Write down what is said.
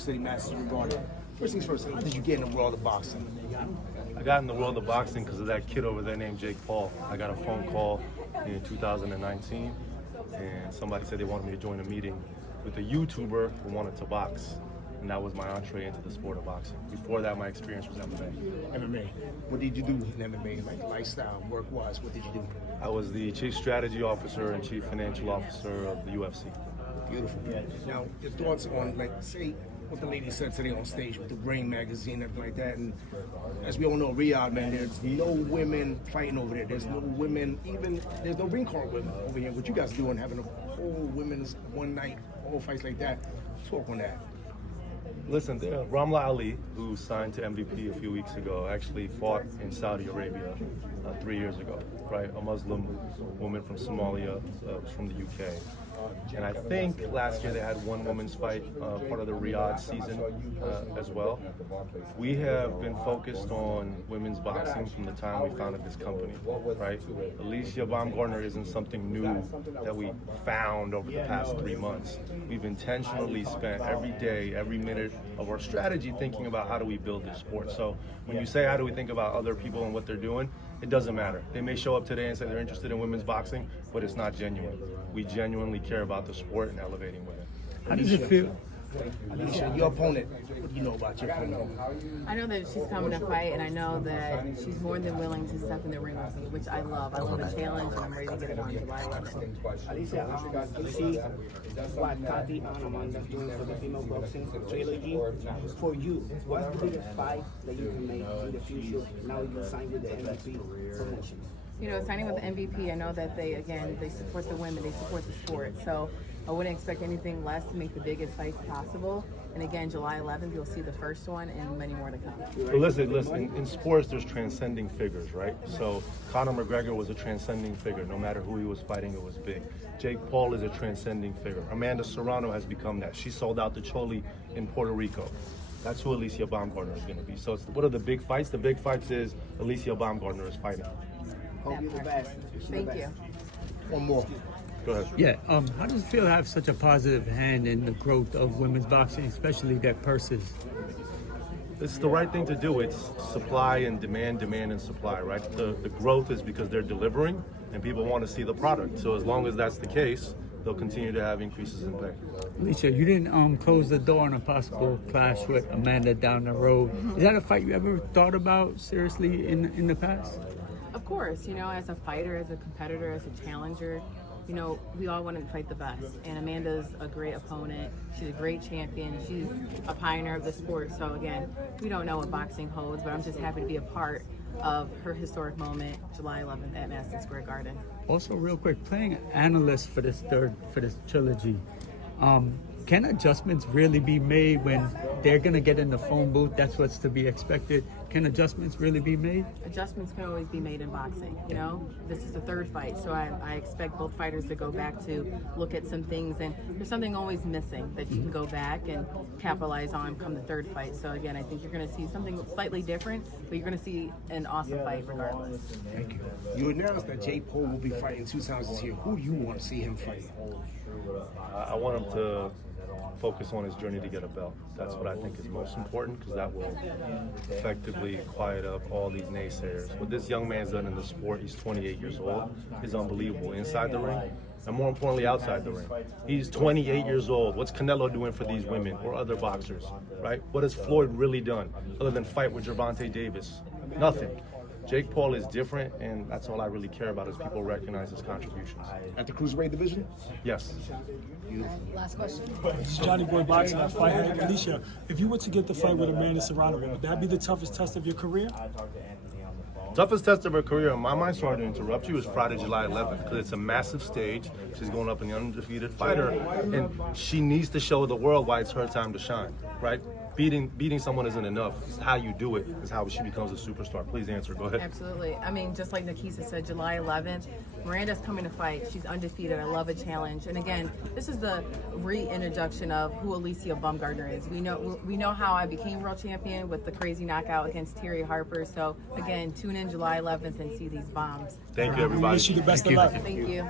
City Masters regarding. First things first, how did you get in the world of boxing? I got in the world of boxing because of that kid over there named Jake Paul. I got a phone call in 2019, and somebody said they wanted me to join a meeting with a YouTuber who wanted to box. And that was my entree into the sport of boxing. Before that, my experience was MMA. MMA. What did you do in MMA, like lifestyle, work-wise? What did you do? I was the chief strategy officer and chief financial officer of the UFC. Beautiful. Now, your thoughts on, like, say, what the lady said today on stage with the Brain magazine and everything like that. And as we all know, Riyadh, man, there's no women fighting over there. There's no women, there's no ring card women over here. What you guys doing, having a whole women's one night, all fights like that? Talk on that. Listen, Ramla Ali, who signed to MVP a few weeks ago, actually fought in Saudi Arabia 3 years ago, right? A Muslim woman from Somalia, from the UK. And I think last year they had one women's fight, part of the Riyadh season as well. We have been focused on women's boxing from the time we founded this company, right? Alycia Baumgardner isn't something new that we found over the past 3 months. We've intentionally spent every day, every minute of our strategy thinking about how do we build this sport. So when you say how do we think about other people and what they're doing, it doesn't matter. They may show up today and say they're interested in women's boxing, but it's not genuine. We genuinely care about the sport and elevating women. How does it feel? Alycia, your opponent, what do you know about your opponent? I know that she's coming to fight, and I know that she's more than willing to step in the ring with me, which I love. I love a challenge, and I'm ready to get it on July 11th. Alycia, you see what Tati and Amanda's doing for the female boxing trilogy. For you, what's the biggest fight that you can make in the future now you sign with the MVP promotions? You know, signing with the MVP, I know that they support the women, they support the sport. So I wouldn't expect anything less to make the biggest fights possible. And again, July 11th, you'll see the first one and many more to come. Well, listen, in sports, there's transcending figures, right? So Conor McGregor was a transcending figure. No matter who he was fighting, it was big. Jake Paul is a transcending figure. Amanda Serrano has become that. She sold out the Choli in Puerto Rico. That's who Alycia Baumgardner is going to be. So what are the big fights? The big fights is Alycia Baumgardner is fighting. Hope you're the best. Thank you. One more. Go ahead. Yeah. How does it feel to have such a positive hand in the growth of women's boxing, especially their purses? It's the right thing to do. It's supply and demand and supply, right? The growth is because they're delivering and people want to see the product. So as long as that's the case, they'll continue to have increases in pay. Alycia, you didn't close the door on a possible clash with Amanda down the road. Is that a fight you ever thought about seriously in the past? Of course, you know, as a fighter, as a competitor, as a challenger, you know, we all want to fight the best. And Amanda's a great opponent. She's a great champion. She's a pioneer of the sport. So again, we don't know what boxing holds, but I'm just happy to be a part of her historic moment, July 11th at Madison Square Garden. Also, real quick, playing analyst for this trilogy, can adjustments really be made when they're going to get in the phone booth? That's what's to be expected. Can adjustments really be made? Adjustments can always be made in boxing, you know? This is the third fight, so I expect both fighters to go back to look at some things, and there's something always missing that you can go back and capitalize on come the third fight. So again, I think you're going to see something slightly different, but you're going to see an awesome fight regardless. Thank you. You announced that Jake Paul will be fighting 2 times this year. Who do you want to see him fight? I want him to focus on his journey to get a belt. That's what I think is most important, because that will effectively quiet up all these naysayers. What this young man's done in the sport, he's 28 years old, is unbelievable inside the ring, and more importantly outside the ring. He's 28 years old. What's Canelo doing for these women or other boxers, right? What has Floyd really done other than fight with Gervonta Davis? Nothing. Jake Paul is different, and that's all I really care about, is people recognize his contributions. At the cruiserweight division? Yes. Last question. It's Johnny Boy Boxing. I fight Alycia. If you were to get the fight with Amanda Serrano, would that be the toughest test of your career? Toughest test of her career, in my mind, sorry to interrupt you, is Friday, July 11th, because it's a massive stage. She's going up an undefeated fighter, and she needs to show the world why it's her time to shine, right? Beating someone isn't enough. It's how you do it. It's how she becomes a superstar. Please answer. Go ahead. Absolutely. I mean, just like Nikisa said, July 11th, Miranda's coming to fight. She's undefeated. I love a challenge. And again, this is the reintroduction of who Alycia Baumgardner is. We know how I became world champion with the crazy knockout against Terry Harper. So again, tune in July 11th and see these bombs. Thank you, everybody. Wish you the best of luck. Thank you.